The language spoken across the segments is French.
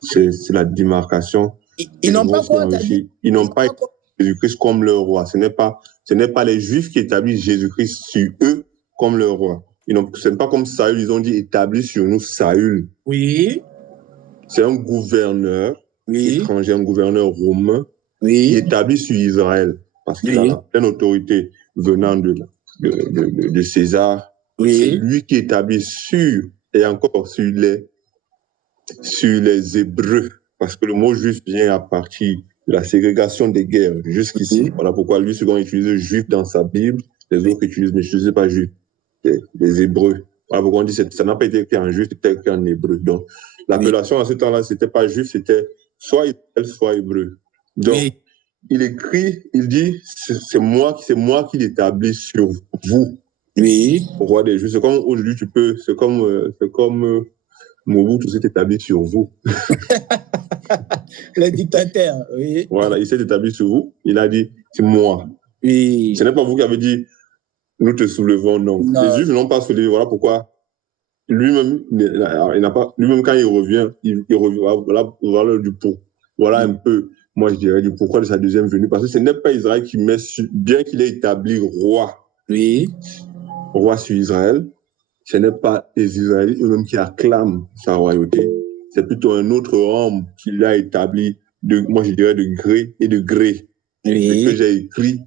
C'est la démarcation. Ils n'ont pas quoi, ils n'ont pas Jésus-Christ comme leur roi. Ce n'est pas les Juifs qui établissent Jésus-Christ sur eux comme leur roi. Ce n'est pas comme Saül, ils ont dit établi sur nous Saül. Oui. C'est un gouverneur étranger, un gouverneur romain qui établit sur Israël parce qu'il a la pleine autorité venant de César. C'est lui qui établit sur les Hébreux, parce que le mot juif vient à partir de la ségrégation des guerres jusqu'ici. Voilà pourquoi lui, souvent, utilise juif dans sa Bible, les autres n'utilisent pas juif, les Hébreux. Voilà pourquoi on dit que ça n'a pas été écrit en juif, c'était écrit en hébreu. Donc, l'appellation à ce temps-là, c'était pas juif, c'était soit Israël, soit hébreu. Donc, il écrit, il dit, c'est moi qui l'établis sur vous. Oui. Roi des Juifs. C'est comme aujourd'hui, c'est comme Mobutu s'est établi sur vous. Le dictateur, oui. Voilà, il s'est établi sur vous. Il a dit, c'est moi. Oui. Ce n'est pas vous qui avez dit, nous te soulevons, non. Les Juifs n'ont pas soulevé. Voilà pourquoi lui-même, lui-même quand il revient, voilà du pour. Voilà un peu, moi je dirais, du pourquoi de sa deuxième venue. Parce que ce n'est pas Israël qui met, bien qu'il ait établi roi sur Israël, ce n'est pas les Israélites eux-mêmes qui acclament sa royauté. C'est plutôt un autre homme qui l'a établi, moi je dirais de gré et de gré. Ce que j'ai écrit,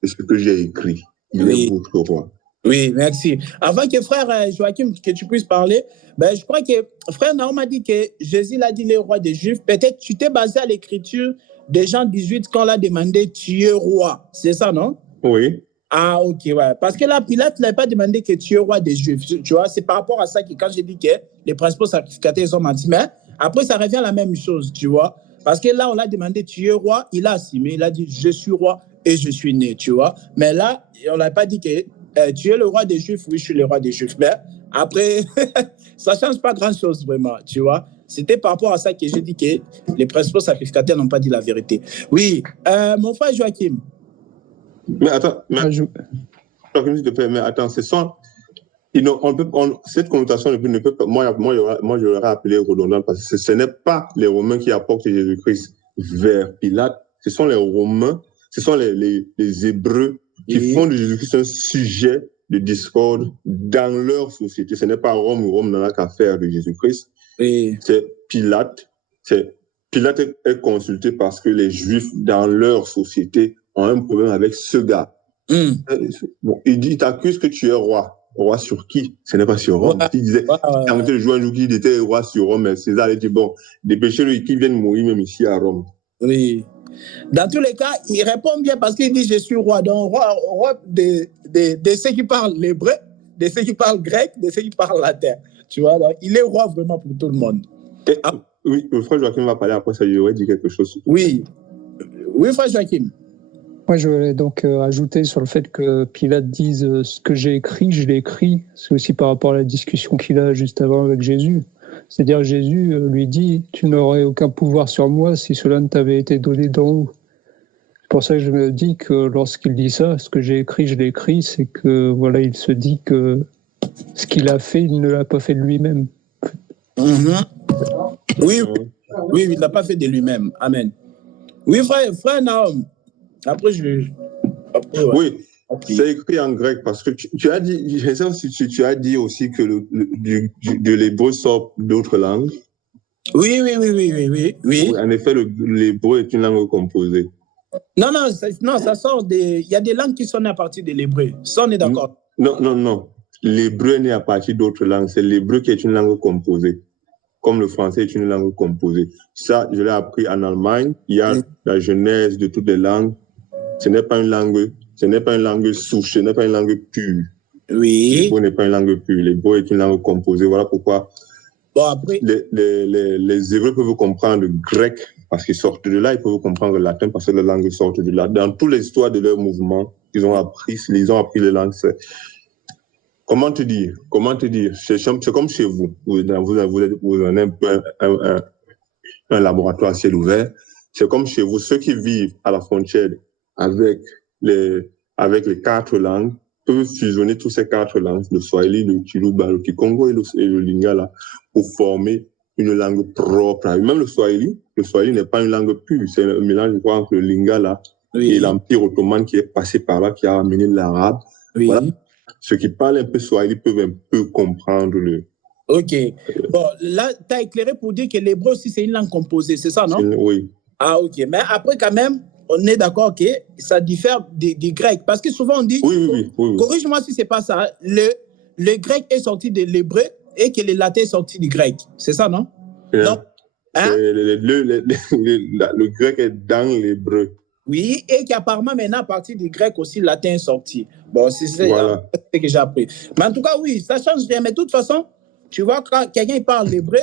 c'est ce que j'ai écrit. Il est votre roi. Oui, merci. Avant que frère Joachim, que tu puisses parler, je crois que frère Naom a dit que Jésus l'a dit les rois des Juifs. Peut-être tu t'es basé à l'écriture de Jean 18 quand on l'a demandé tu es roi. C'est ça, non? Oui. Ah, ok, ouais. Parce que là, Pilate ne l'a pas demandé que tu es roi des Juifs. Tu vois, c'est par rapport à ça que quand j'ai dit que les principaux sacrificateurs, ils ont menti. Mais après, ça revient à la même chose, tu vois. Parce que là, on l'a demandé tu es roi, il a assumé, il a dit je suis roi et je suis né, tu vois. Mais là, on n'a pas dit que tu es le roi des Juifs, oui, je suis le roi des Juifs. Mais après, ça ne change pas grand-chose, vraiment, tu vois. C'était par rapport à ça que j'ai dit que les principaux sacrificateurs n'ont pas dit la vérité. Oui, mon frère Joachim. Mais attends, s'il te plaît, mais attends, cette connotation ne peut pas. Moi, je l'aurais appelé redondant parce que ce n'est pas les Romains qui apportent Jésus-Christ vers Pilate, ce sont les Romains, ce sont les Hébreux qui font de Jésus-Christ un sujet de discorde dans leur société. Ce n'est pas Rome n'a qu'à faire de Jésus-Christ. C'est Pilate. Pilate est consulté parce que les Juifs, dans leur société, ont un problème avec ce gars. Bon, il t'accuse que tu es roi. Roi sur qui? Ce n'est pas sur Rome. Il disait, il arrêtait de jouer un jour qu'il était roi sur Rome, mais César a dit, bon, dépêchez-le qu'il vienne mourir même ici à Rome. Oui. Dans tous les cas, il répond bien parce qu'il dit, je suis roi. Donc, roi de ceux qui parlent l'hébreu, de ceux qui parlent grec, de ceux qui parlent latin. Tu vois, donc, il est roi vraiment pour tout le monde. Oui, le frère Joachim va parler après ça, il aurait dit quelque chose. Oui, frère Joachim. Moi, je voulais donc ajouter sur le fait que Pilate dise ce que j'ai écrit, je l'ai écrit. C'est aussi par rapport à la discussion qu'il a juste avant avec Jésus. C'est-à-dire Jésus lui dit « Tu n'aurais aucun pouvoir sur moi si cela ne t'avait été donné d'en haut ». C'est pour ça que je me dis que lorsqu'il dit ça, ce que j'ai écrit, je l'ai écrit, c'est que voilà, il se dit que ce qu'il a fait, il ne l'a pas fait de lui-même. Oui, il ne l'a pas fait de lui-même. Amen. Oui, frère Naom. Après, Oui, c'est écrit en grec parce que tu as dit, je sais si tu as dit aussi que de l'hébreu sort d'autres langues. Oui. En effet, l'hébreu est une langue composée. Non, ça sort il y a des langues qui sont nées à partir de l'hébreu. Ça, on est d'accord. Non. L'hébreu est né à partir d'autres langues. C'est l'hébreu qui est une langue composée. Comme le français est une langue composée. Ça, je l'ai appris en Allemagne. Il y a la genèse de toutes les langues. Ce n'est pas une langue souche, ce n'est pas une langue pure. Oui. L'hébreu n'est pas une langue pure. L'hébreu est une langue composée. Voilà pourquoi après, les Hébreux peuvent comprendre le grec parce qu'ils sortent de là. Ils peuvent comprendre le latin parce que les langues sortent de là. Dans toute l'histoire de leur mouvement, ils ont appris les langues. Comment te dire? C'est comme chez vous. Vous en avez un laboratoire à ciel ouvert. C'est comme chez vous. Ceux qui vivent à la frontière avec les 4 langues peuvent fusionner toutes ces 4 langues, le Swahili, le Kiluba, le Kikongo et le Lingala, pour former une langue propre. Même le Swahili n'est pas une langue pure. C'est un mélange, je crois, entre le Lingala et l'Empire ottoman qui est passé par là, qui a amené l'arabe. Oui. Voilà. Ceux qui parlent un peu Swahili peuvent un peu comprendre le... Ok. Bon, là, tu as éclairé pour dire que l'hébreu aussi, c'est une langue composée, c'est ça, non? Oui. Ah, ok. Mais après, quand même, on est d'accord que ça diffère des Grecs. Parce que souvent, on dit... Oui. Corrige-moi si ce n'est pas ça. Le grec est sorti de l'hébreu et que le latin est sorti du grec. C'est ça, non? Non. Hein? Le grec est dans l'hébreu. Oui, et qu'apparemment, maintenant, à partir du grec aussi, le latin est sorti. Bon, c'est ce que j'ai appris. Mais en tout cas, oui, ça change rien. Mais de toute façon, tu vois, quand quelqu'un parle l'hébreu,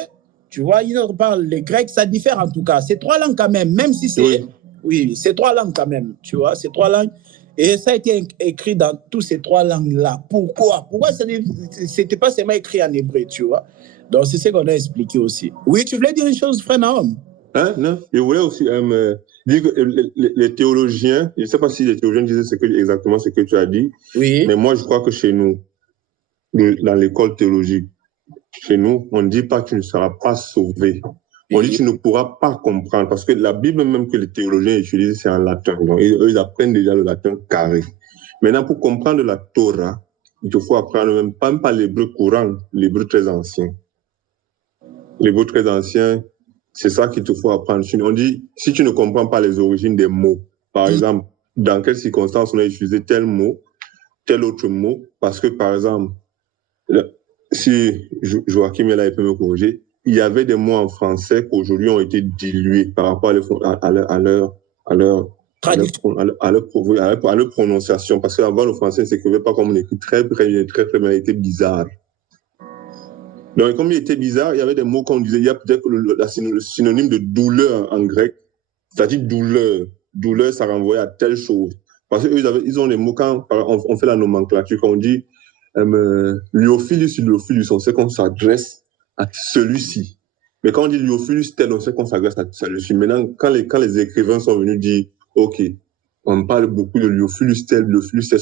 tu vois, il parle le grec, ça diffère en tout cas. C'est 3 langues quand même, même si c'est... Oui, c'est 3 langues quand même, tu vois, c'est 3 langues. Et ça a été écrit dans toutes ces 3 langues-là. Pourquoi ce n'était pas seulement écrit en hébreu, tu vois? Donc, c'est ce qu'on a expliqué aussi. Oui, tu voulais dire une chose, frère Nahom? Non, je voulais aussi dire que les théologiens, je ne sais pas si les théologiens disaient exactement ce que tu as dit, mais moi, je crois que chez nous, dans l'école théologique, chez nous, on ne dit pas que tu ne seras pas sauvé. On dit que tu ne pourras pas comprendre, parce que la Bible même que les théologiens utilisent, c'est en latin. Donc, eux, ils apprennent déjà le latin carré. Maintenant, pour comprendre la Torah, il te faut apprendre même pas l'hébreu courant, l'hébreu très ancien. L'hébreu très ancien, c'est ça qu'il te faut apprendre. On dit, si tu ne comprends pas les origines des mots, par exemple, dans quelles circonstances on a utilisé tel mot, tel autre mot, parce que, par exemple, si Joachim est là, il peut me corriger, il y avait des mots en français qu'aujourd'hui ont été dilués par rapport à leur prononciation. Parce qu'avant, le français ne s'écrivait pas comme on écrit très bien, il était bizarre. Donc, comme il était bizarre, il y avait des mots qu'on disait, il y a peut-être le synonyme de douleur en grec, c'est-à-dire douleur. Douleur, ça renvoyait à telle chose. Parce qu'eux, ils ont des mots, quand on fait la nomenclature, quand on dit Lyophilus, on sait qu'on s'adresse à celui-ci. Mais quand on dit Lyophilus tel, on sait qu'on s'adresse à celui-ci. Maintenant, quand les écrivains sont venus dire, OK, on parle beaucoup de Lyophilus tel,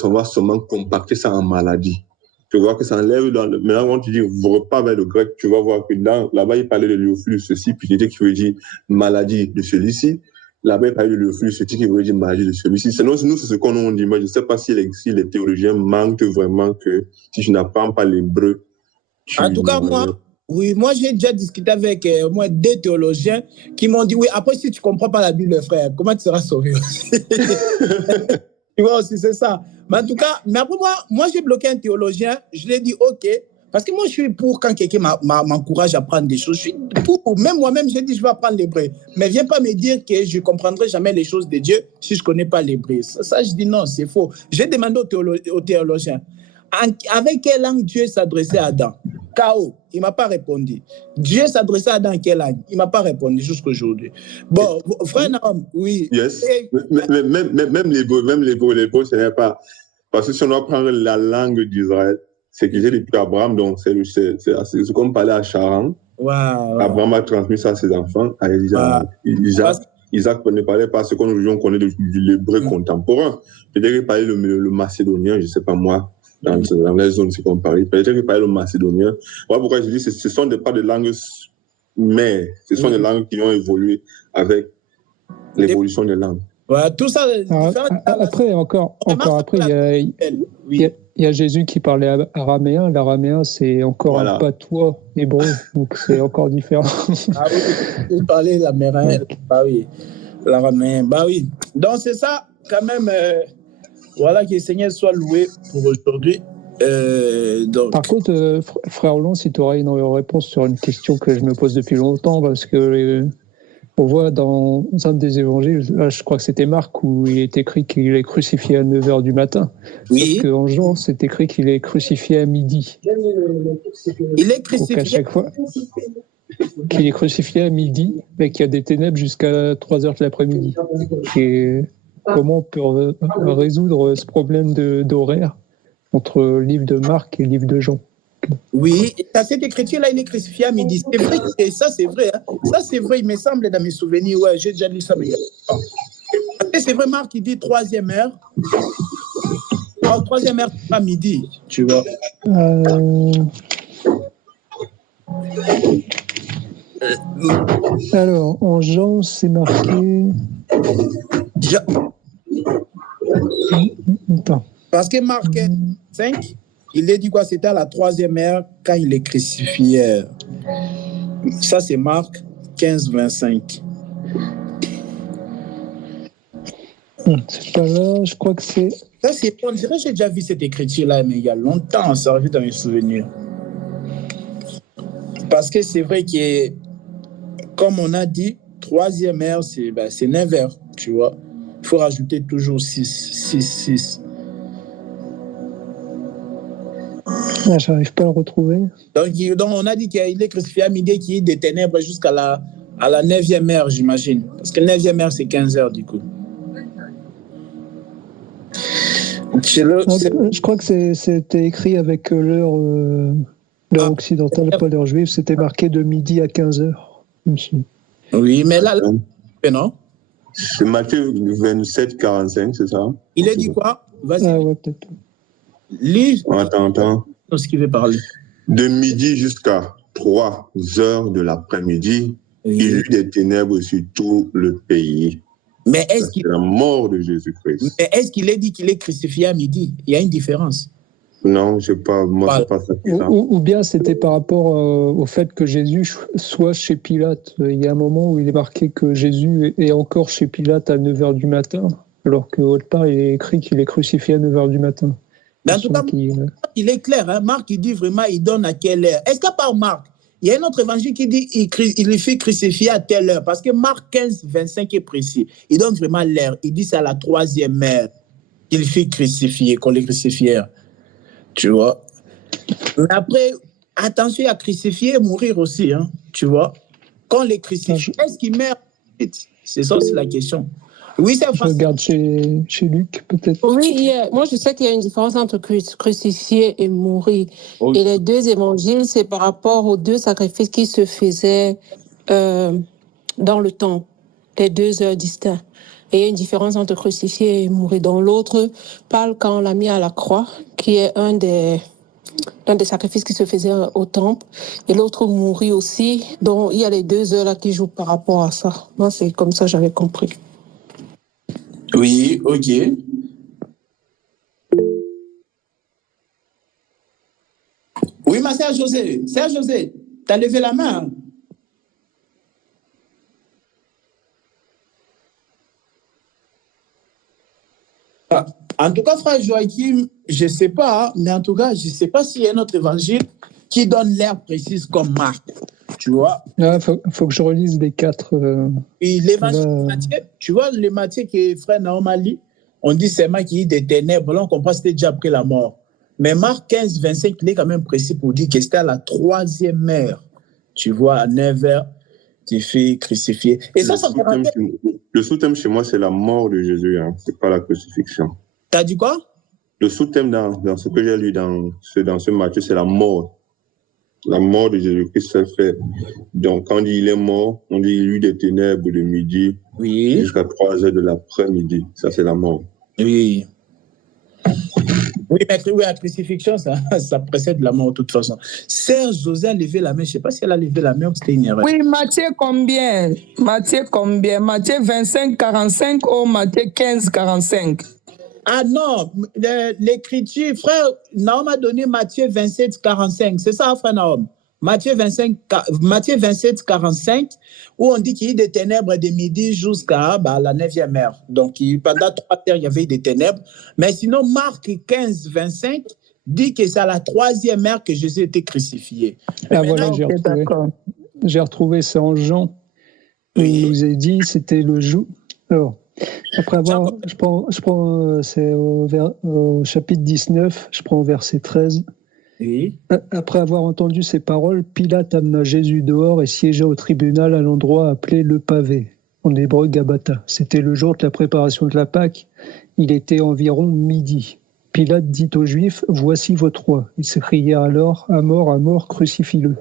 on va seulement compacter ça en maladie. Tu vois que ça enlève maintenant, quand tu dis repars vers le grec, tu vas voir que là-bas, il parlait de Lyophilus ceci, puis il était qui veut dire maladie de celui-ci. Là-bas, il parlait de Lyophilus ceci qui veut dire maladie de celui-ci. Sinon, nous, c'est ce qu'on dit. Moi, je ne sais pas si les théologiens mentent vraiment que si tu n'apprends pas l'hébreu. En tout cas, moi, j'ai déjà discuté avec au moins 2 théologiens qui m'ont dit, oui, après, si tu ne comprends pas la Bible, frère, comment tu seras sauvé? Tu vois aussi, c'est ça. Mais en tout cas, mais après moi j'ai bloqué un théologien, je lui ai dit, OK, parce que moi, je suis pour quand quelqu'un m'encourage à apprendre des choses. Je suis pour, même moi-même, j'ai dit, je vais apprendre l'hébreu. Mais viens pas me dire que je ne comprendrai jamais les choses de Dieu si je ne connais pas l'hébreu. Ça, je dis non, c'est faux. J'ai demandé au théologien, avec quelle langue Dieu s'adressait à Adam? K.O. Il ne m'a pas répondu. Dieu s'adressait à Adam en quelle langue? Il ne m'a pas répondu jusqu'à aujourd'hui. Bon, frère Nahom, oui. Yes. Même l'hébreu, ce n'est pas... Parce que si on doit prendre la langue d'Israël, c'est que j'ai depuis Abraham, donc c'est comme parler à Charan. Wow. Abraham a transmis ça à ses enfants, à Isaac. Isaac ne parlait pas ce qu'on connaît de l'hébreu contemporain. Peut-être qu'il parlait le macédonien, je ne sais pas moi, dans les zones c'est qu'on parlait. Peut-être qu'il parlait le macédonien. Voilà pourquoi je dis que ce ne sont pas des langues, mais ce sont des langues qui ont évolué avec l'évolution des langues. Voilà, tout ça. Après, il y a Jésus qui parlait araméen. L'araméen, c'est encore un patois hébreu, donc c'est encore différent. Ah oui, il parlait l'araméen. Bah oui, l'araméen. Bah oui. Donc c'est ça, quand même. Voilà, que le Seigneur soit loué pour aujourd'hui. Donc... Par contre, frère Roland, si tu aurais une réponse sur une question que je me pose depuis longtemps, parce que on voit dans un des évangiles, là, je crois que c'était Marc, où il est écrit qu'il est crucifié à 9h du matin. Oui. Sauf qu'en Jean, c'est écrit qu'il est crucifié à midi. Il est crucifié. Donc à chaque fois qu'il est crucifié à midi, mais qu'il y a des ténèbres jusqu'à 3h de l'après-midi. Et comment on peut résoudre ce problème d'horaire entre le livre de Marc et le livre de Jean? Oui, à cette écriture-là, il est crucifié à midi. C'est vrai, et ça c'est vrai. Hein. Ça c'est vrai, il me semble dans mes souvenirs. Ouais, j'ai déjà lu ça. Mais... c'est vrai, Marc, il dit 3e heure. 3e heure, à midi, tu vois. Alors, en Jean, c'est marqué... Attends. Parce que Marc 5, il est dit quoi? C'était à la 3e heure quand il est crucifié. Ça, c'est Marc 15, 25. C'est pas là, je crois que c'est... Ça, c'est, on dirait que j'ai déjà vu cette écriture-là, mais il y a longtemps, ça revient dans mes souvenirs. Parce que c'est vrai que, comme on a dit, 3e heure, c'est 9h, tu vois. Il faut rajouter toujours 6. Ah, j'arrive pas à le retrouver. Donc on a dit qu'il est crucifié à midi, qu'il est des ténèbres jusqu'à la 9e heure, j'imagine. Parce que 9e heure, c'est 15h, du coup. Je crois que c'était écrit avec l'heure occidentale, pas l'heure juive. C'était marqué de midi à 15h. Oui, mais là non. C'est Matthieu 27, 45, c'est ça? Il a dit quoi? Vas-y. Ah ouais, peut-être. Lis. Attends. Ce qu'il veut parler. De midi jusqu'à 3 heures de l'après-midi, il y eut des ténèbres sur tout le pays. Mais c'est la mort de Jésus-Christ. Mais est-ce qu'il est dit qu'il est crucifié à midi? Il y a une différence. Non, je sais pas. Moi, c'est pas ça. Ou bien c'était par rapport au fait que Jésus soit chez Pilate. Il y a un moment où il est marqué que Jésus est encore chez Pilate à 9h du matin, alors qu'autre part, il est écrit qu'il est crucifié à 9h du matin. Mais en tout cas, il est clair. Hein? Marc, il dit vraiment, il donne à quelle heure. Est-ce qu'à part Marc, il y a un autre évangile qui dit il fait crucifier à telle heure? Parce que Marc 15, 25 est précis. Il donne vraiment l'heure. Il dit c'est à la 3e heure qu'il fait crucifier, qu'on les crucifie. Tu vois? Mais après, attention, il y a crucifier et mourir aussi. Hein? Tu vois? Quand les crucifie, est-ce qu'ils meurent? C'est ça aussi la question. Oui, c'est je regarde chez Luc, peut-être. Oui, moi je sais qu'il y a une différence entre crucifier et mourir. Oui. Et les deux évangiles, c'est par rapport aux 2 sacrifices qui se faisaient dans le temple, les 2 heures distinctes. Et il y a une différence entre crucifier et mourir. Dans l'autre, parle quand on l'a mis à la croix, qui est un des sacrifices qui se faisaient au temple. Et l'autre, mourir aussi. Donc il y a les 2 heures là qui jouent par rapport à ça. Moi, c'est comme ça que j'avais compris. Oui, ok. Oui, ma sœur José. Sœur José, tu as levé la main. En tout cas, frère Joachim, je ne sais pas, mais en tout cas, je ne sais pas s'il y a un autre évangile qui donne l'heure précise comme Marc. Tu vois? Il faut que je relise les 4. Et l'évangile de Matthieu, tu vois, le Matthieu que frère Naom a lu, on dit c'est moi qui ai des ténèbres. Là, on comprend que c'était déjà après la mort. Mais Marc 15, 25, il est quand même précis pour dire que c'était à la 3e heure. Tu vois, à 9h, tu fais crucifier. Et ça me rappelle. Le sous-thème chez moi, c'est la mort de Jésus. Hein. Ce n'est pas la crucifixion. Tu as dit quoi? Le sous-thème dans ce que j'ai lu dans ce Matthieu, c'est la mort. La mort de Jésus-Christ s'est fait. Donc, quand on dit il est mort, on dit il y a eu des ténèbres de midi jusqu'à 3 heures de l'après-midi. Ça, c'est la mort. Oui. Oui, mais la crucifixion, ça précède la mort de toute façon. Sœur José a levé la main. Je ne sais pas si elle a levé la main ou c'était une erreur. Oui, Matthieu combien? Matthieu 25, 45 ou Matthieu 15, 45? Ah non, l'écriture, frère Naom a donné Matthieu 27, 45. C'est ça, frère Naom? Matthieu 27, 45, où on dit qu'il y a eu des ténèbres de midi jusqu'à la 9e heure. Donc, pendant 3 heures, il y avait des ténèbres. Mais sinon, Marc 15, 25 dit que c'est à la 3e heure que Jésus était crucifié. Ah voilà, j'ai retrouvé ça en Jean. Oui. Il nous a dit, c'était le jour. Alors, après avoir, je prends c'est au chapitre 19, je prends au verset 13. Oui. Après avoir entendu ces paroles, Pilate amena Jésus dehors et siégea au tribunal à l'endroit appelé le pavé, en hébreu Gabata. C'était le jour de la préparation de la Pâque. Il était environ midi. Pilate dit aux Juifs, « Voici votre roi. » Ils s'écrièrent alors, « À mort, crucifie-le. »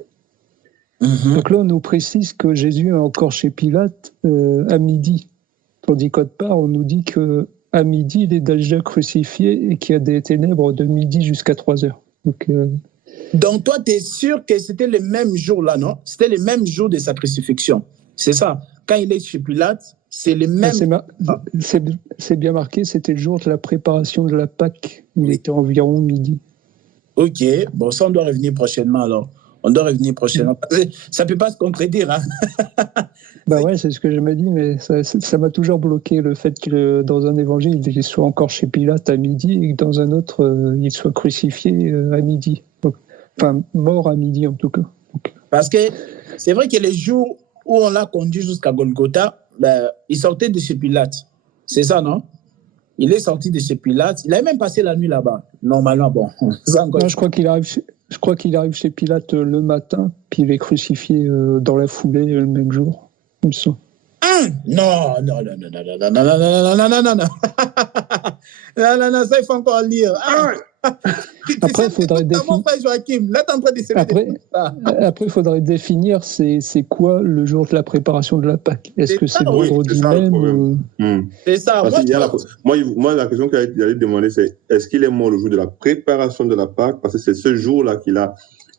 Donc là, on nous précise que Jésus est encore chez Pilate à midi. Tandis qu'autre part, on nous dit qu'à midi, il est déjà crucifié et qu'il y a des ténèbres de midi jusqu'à 3 heures. Donc, Donc, toi, tu es sûr que c'était le même jour là, non? C'était le même jour de sa crucifixion. C'est ça. Quand il est chez Pilate, c'est le même. C'est bien marqué, c'était le jour de la préparation de la Pâque. Il était environ midi. Ok, bon, ça, on doit revenir prochainement alors. On doit revenir prochainement. Ça ne peut pas se contredire. Hein? Bah ouais, c'est ce que je me dis, mais ça m'a toujours bloqué le fait que dans un évangile, il soit encore chez Pilate à midi et que dans un autre, il soit crucifié à midi. Donc, enfin, mort à midi en tout cas. Donc. Parce que c'est vrai que les jours où on l'a conduit jusqu'à Golgotha, ben, il sortait de chez Pilate. C'est ça, non? Il est sorti de chez Pilate. Il a même passé la nuit là-bas. Normalement, bon. Non, je crois qu'il arrive chez Pilate le matin, puis il est crucifié dans la foulée le même jour. Comme ça. Non, non, non, non, non, non, non, non, non, non, non, non, non. Non, non, non, ça, il faut encore lire. Après, il faudrait définir. Après, il faudrait définir c'est quoi le jour de la préparation de la Pâque. Est-ce que c'est vendredi même C'est ça. Moi, la question qu'il allait demander, c'est est-ce qu'il est mort le jour de la préparation de la Pâque? Parce que c'est ce jour-là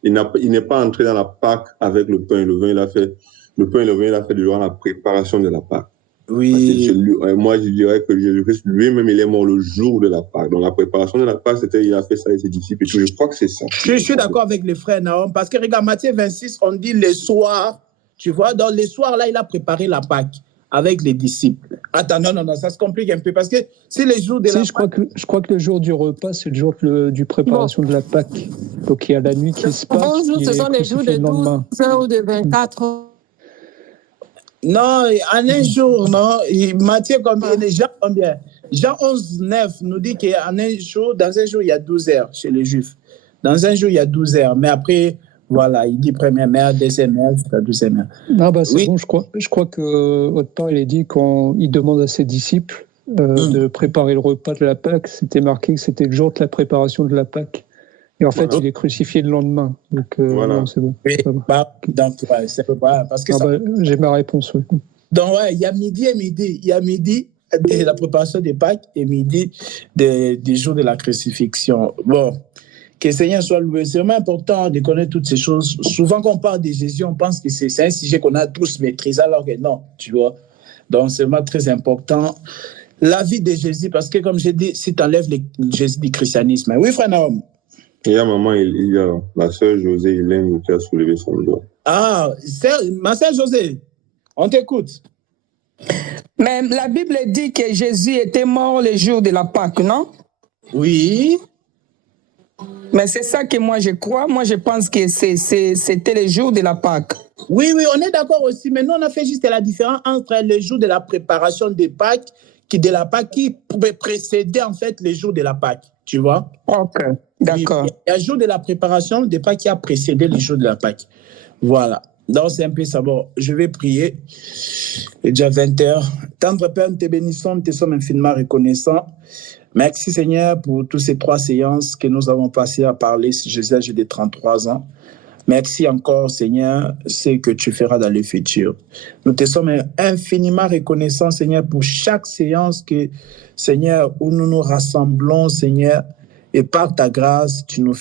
il n'est pas entré dans la Pâque avec le pain et le vin. Il a fait le pain et le vin, il a fait durant la préparation de la Pâque. Oui. Moi, je dirais que Jésus-Christ lui-même, il est mort le jour de la Pâque. Donc, la préparation de la Pâque, il a fait ça avec ses disciples et tout. Je crois que c'est ça. Je suis d'accord avec les frères Naom, parce que regarde, Matthieu 26, on dit le soir, tu vois, dans le soir, là, il a préparé la Pâque avec les disciples. Attends, non, ça se complique un peu, parce que c'est les jours de la Pâque. Je crois que le jour du repas, c'est le jour du préparation de la Pâque. Donc, il y a la nuit qui se passe. Bonjour, ce sont les jours de 12 heures ou de 24 heures. Non, en un jour, non. Matthieu, combien? Jean, combien? Jean 11, 9 nous dit qu'en un jour, dans un jour, il y a 12 heures chez les Juifs. Dans un jour, il y a 12 heures. Mais après, voilà, il dit première heure, deuxième heure, jusqu'à 12e heure. Non, bah, c'est bon, je crois que votre part, il est dit qu'il demande à ses disciples de préparer le repas de la Pâque. C'était marqué que c'était le jour de la préparation de la Pâque. Et en fait, il est crucifié le lendemain. Donc, non, c'est bon. Oui, donc, c'est pas parce que j'ai ma réponse, oui. Donc, il y a midi et midi. Il y a midi de la préparation des Pâques et midi des jours de la crucifixion. Bon, que le Seigneur soit loué. C'est vraiment important de connaître toutes ces choses. Souvent, quand on parle de Jésus, on pense que c'est un sujet qu'on a tous maîtrisé, alors que non, tu vois. Donc, c'est vraiment très important. La vie de Jésus, parce que, comme j'ai dit, si tu enlèves Jésus du christianisme. Oui, frère Naom. Il y a maman, il y a la sœur José Hélène qui a soulevé son doigt. Ah, ma sœur José, on t'écoute. Mais la Bible dit que Jésus était mort le jour de la Pâque, non? Oui. Mais c'est ça que moi je crois. Moi, je pense que c'était le jour de la Pâque. Oui, on est d'accord aussi. Mais nous, on a fait juste la différence entre le jour de la préparation des Pâques qui précédait en fait le jour de la Pâque. Tu vois? Ok, d'accord. Oui, il y a le jour de la préparation des Pâques qui a précédé le jour de la Pâque. Voilà. Donc, c'est un peu ça. Bon, je vais prier. Il est déjà 20h. Tendre Père, nous te bénissons, nous te sommes infiniment reconnaissants. Merci Seigneur pour toutes ces 3 séances que nous avons passées à parler sur Jésus, j'ai des 33 ans. Merci encore Seigneur, ce que tu feras dans le futur. Nous te sommes infiniment reconnaissants Seigneur pour chaque séance que Seigneur où nous nous rassemblons Seigneur et par ta grâce tu nous